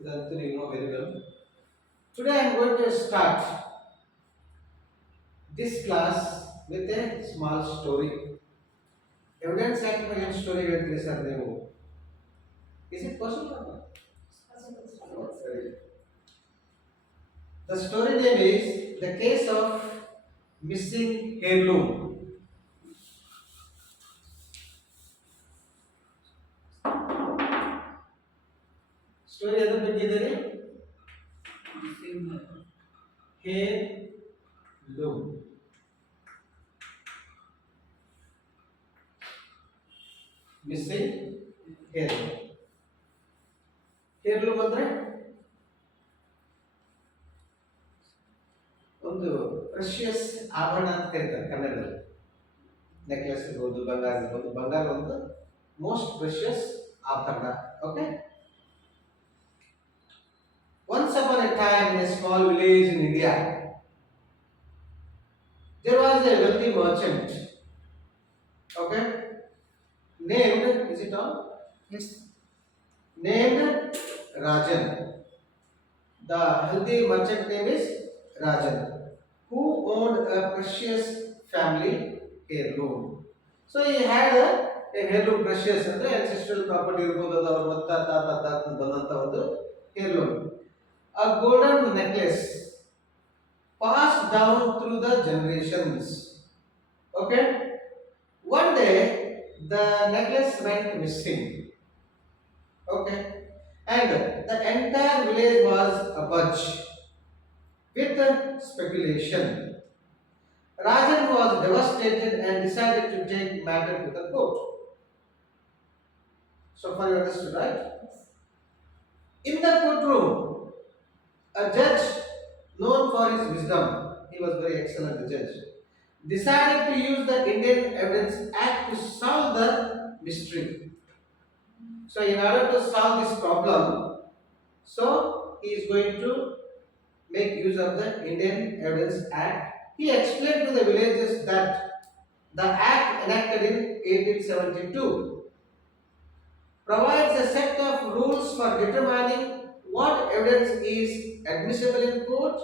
Idantu you know very well. Today I am going to start this class with a small story. Evidence activation story with sir ನೀವು. Is it possible or not? Oh, very good. The story name is The Case of Missing Heirloom. Story ಎದ್ರ ಬಗ್ಗೆ ಇದೆ ರೀ? Heirloom. Missing heirloom. Heirloom ಅಂದ್ರೆ ಒಂದು precious ಆಭರಣ ಅಂತ ಕರೀತಾರೆ ಕನ್ನಡದಲ್ಲಿ. ನೆಕ್ಲೆಸ್ ಇರ್ಬೋದು, ಬಂಗಾರ ಇರ್ಬೋದು. ಬಂಗಾರ ಒಂದು ಮೋಸ್ಟ್ ಪ್ರೆಷಿಯಸ್ ಆಭರಣ. Okay. Once upon a time in a small village in India, there was a wealthy merchant. Okay. Named, is it on? Yes. Named Rajan. The healthy merchant name is Rajan, who owned a precious family heirloom. So he had a heirloom, precious ಅಂದ್ರೆ ancestral property ಇರಬಹುದು, ಅದು ಅವರ ಮುತ್ತಾತ ಬಂದಂತ ಒಂದು heirloom. A golden necklace passed down through the generations. Okay. One day the necklace went missing. Okay. And the entire village was abuzz with speculation. Rajan was devastated and decided to take matter to the court. So far you understood, right? In the courtroom, a judge known for his wisdom, he was very excellent judge, decided to use the Indian Evidence Act to solve the mystery. So in order to solve this problem, so he is going to make use of the Indian Evidence Act. He explained to the villagers that the act enacted in 1872 provides a set of rules for determining what evidence is admissible in court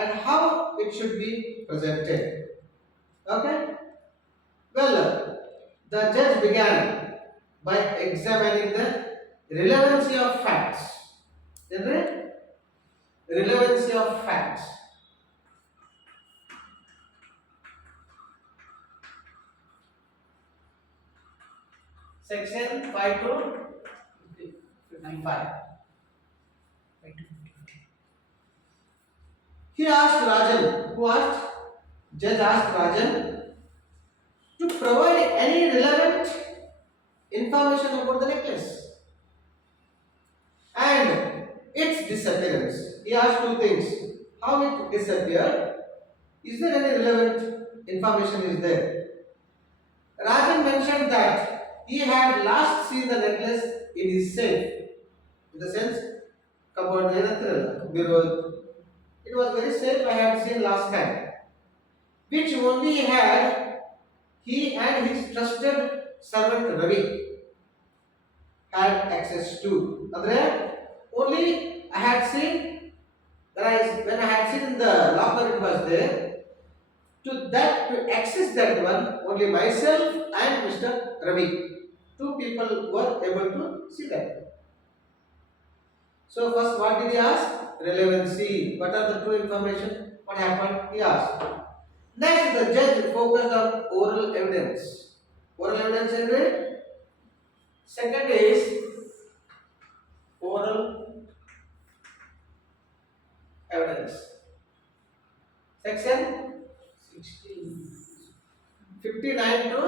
and how it should be presented. Okay? Well, the judge began by examining the relevancy of facts. Relevancy of facts. Section 5 to 55. He asked Rajan, who asked? Judge asked Rajan to provide any relevant information about the necklace and its disappearance. He asked two things: how it disappeared, is there any relevant information is there? Rajan mentioned that he had last seen the necklace in his safe, in the sense cupboard, bureau. It was very safe, I had seen last time, which only he and his trusted servant Ravi had access to. Only I had seen, when I had seen in the locker it was there. To access that one, only myself and Mr. Ravi, two people were able to see that. So first, what did he ask? Relevancy. What are the two information? What happened? He asked. Next, the judge focused on oral evidence. Oral evidence is it? Second is oral evidence. Section 59 to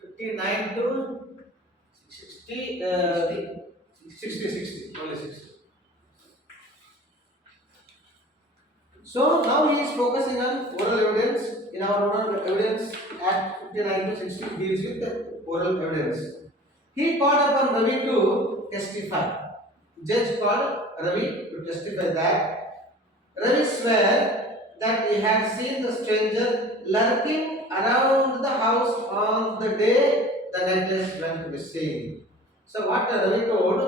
59 to 60, 60, only 60. So now he is focusing on oral evidence. In our Oral Evidence Act 59 to 60 deals with the oral evidence. He called upon Ravi to testify. Judge called Ravi to testify that Ravi swore that he had seen the stranger lurking around the house on the day the necklace went missing. So what Ravi told,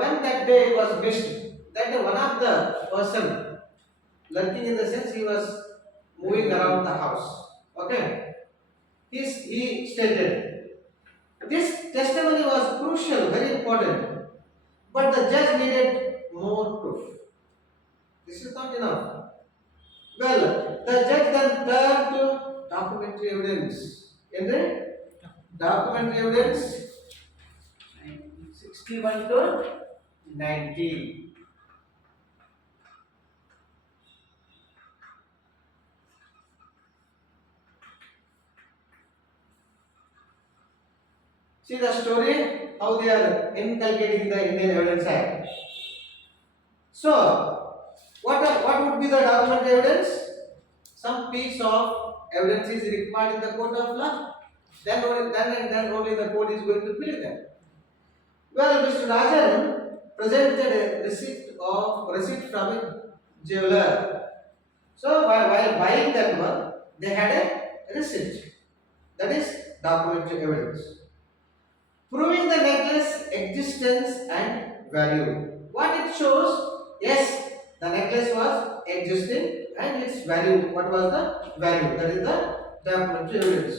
when that day was missed, that day one of the person lurking in the sense he was moving around the house. Okay, he stated this testimony was crucial, very important, but the judge needed more proof. This is not enough. Well, the judge then turned to documentary evidence. In the documentary evidence 61 to 90. See the story, how they are inculcating the Indian Evidence Act. So, what would be the documentary evidence? Some piece of evidence is required in the court of law. Then only the court is going to believe them. Well, Mr. Rajan presented a receipt from a jeweler. So while buying that one, they had a receipt. That is documentary evidence proving the necklace existence and value. What it shows? Yes, the necklace was existing and its value. What was the value? That is the documentary evidence.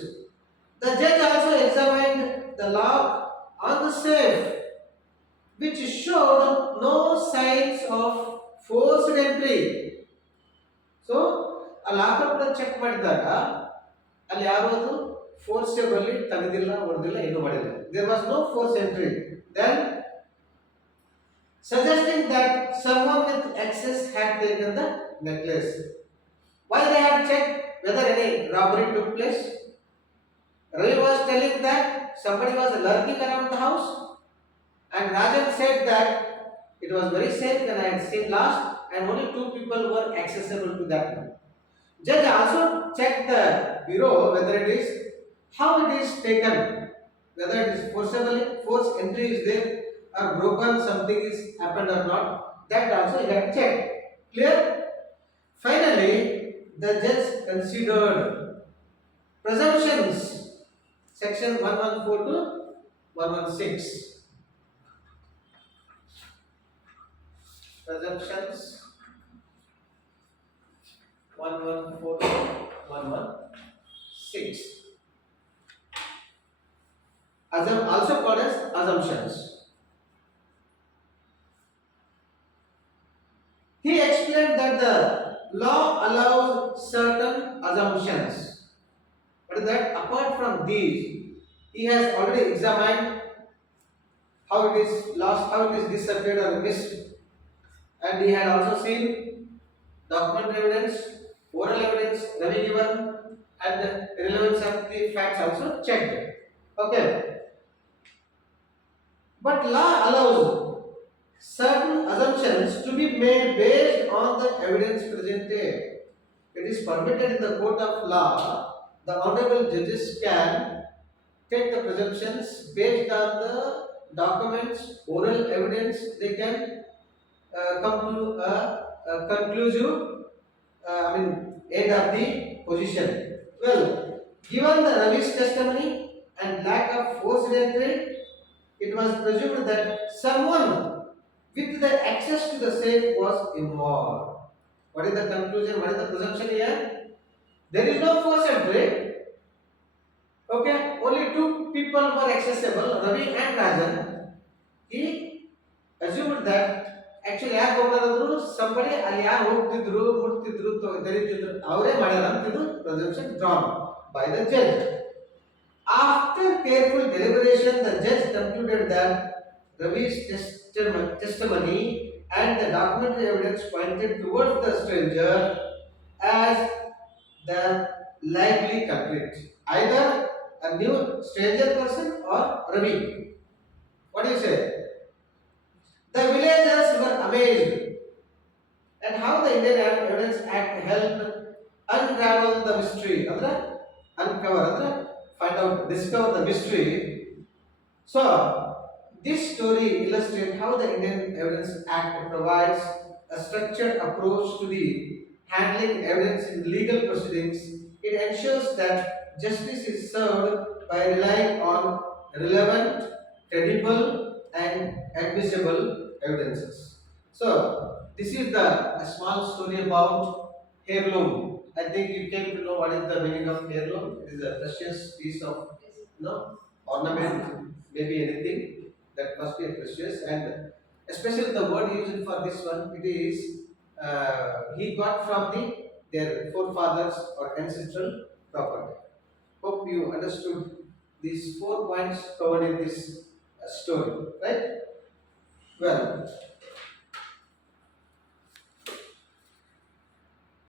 The judge also examined the lock on the safe, which showed no signs of forced entry. So, ಆ lockup check ಮಾಡಿದಾಗ ಅಲ್ಲಿ ಯಾವುದು forcibly ತೆಗೆದಿಲ್ಲ ಹೊಡೆದಿಲ್ಲ ಏನು ಮಾಡಿಲ್ಲ. There was no forced entry. Then suggesting that someone with access had taken the necklace. Why they had checked whether any robbery took place? Ravi was telling that somebody was lurking around the house, and Rajan said that it was very safe when I had seen last, and only two people were accessible to that one. Judge also checked the bureau whether it is how it is taken, whether it is forced entry is there or broken, something is happened or not. That also he had checked. Clear? Finally, the judge considered presumptions, section 114 to 116. Presumptions 114 to 116. Also called as assumptions. He explained that the law allows certain assumptions, but that apart from these, he has already examined how it is lost, how it is disappeared or missed, and he had also seen documentary evidence, oral evidence, Ravi given, and the relevance of the facts also checked. Okay. But law allows certain assumptions to be made based on the evidence presented. It is permitted in the court of law. The honorable judges can take the presumptions based on the documents, oral evidence. They can come to a conclusive, end of the position. Well, given the Ravi's testimony and lack of forced entry, it was presumed that someone with the access to the safe was involved. What is the conclusion? What is the presumption here? There is no forced entry. Okay, only two people were accessible, Ravi and Rajan. He assumed that actually ಯಾರು ಹೋಗ್ತಾರಂದ್ರು somebody ಅಲ್ಲಿ ಯಾರು ಹೋಗ್ತಿದ್ರು ಮುಟ್ತಿದ್ರು ತೆರೀತಿದ್ರು ಅವರೇ ಮಾಡ್ಯಾರ ಅಂತಿದ್ದು presumption drawn by the judge. After careful deliberation, the judge concluded that Ravi's testimony and the documentary evidence pointed towards the stranger as the likely culprit, either a new stranger person or Ravi. What do you say? The villagers were amazed at how the Indian Evidence Act helped unravel the mystery, uncover, find out, discover the mystery. So, this story illustrates how the Indian Evidence Act provides a structured approach to the handling evidence in legal proceedings. It ensures that justice is served by relying on relevant, credible, and admissible evidences. So, this is a small story about heirloom. I think you came to know what is the meaning of heirloom. It is a precious piece of ornament, maybe anything that must be precious, and especially the word used for this one, it is he got from their forefathers or ancestral property. Hope you understood these 4 points covered in this story, right? Well,